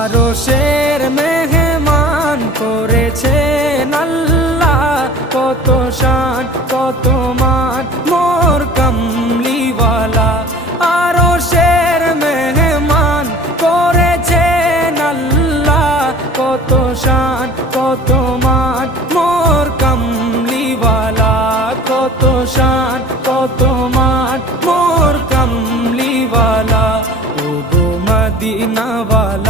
আরশের মেহমান করেছেন আল্লাহ, কত শান কত মান মোর কামলিওয়ালা। আরশের মেহমান করেছেন আল্লাহ, কত শান কত মান মোর কামলিওয়ালা, কত শান কত মান মোর কামলিওয়ালা। ও গো মদিনাওয়ালা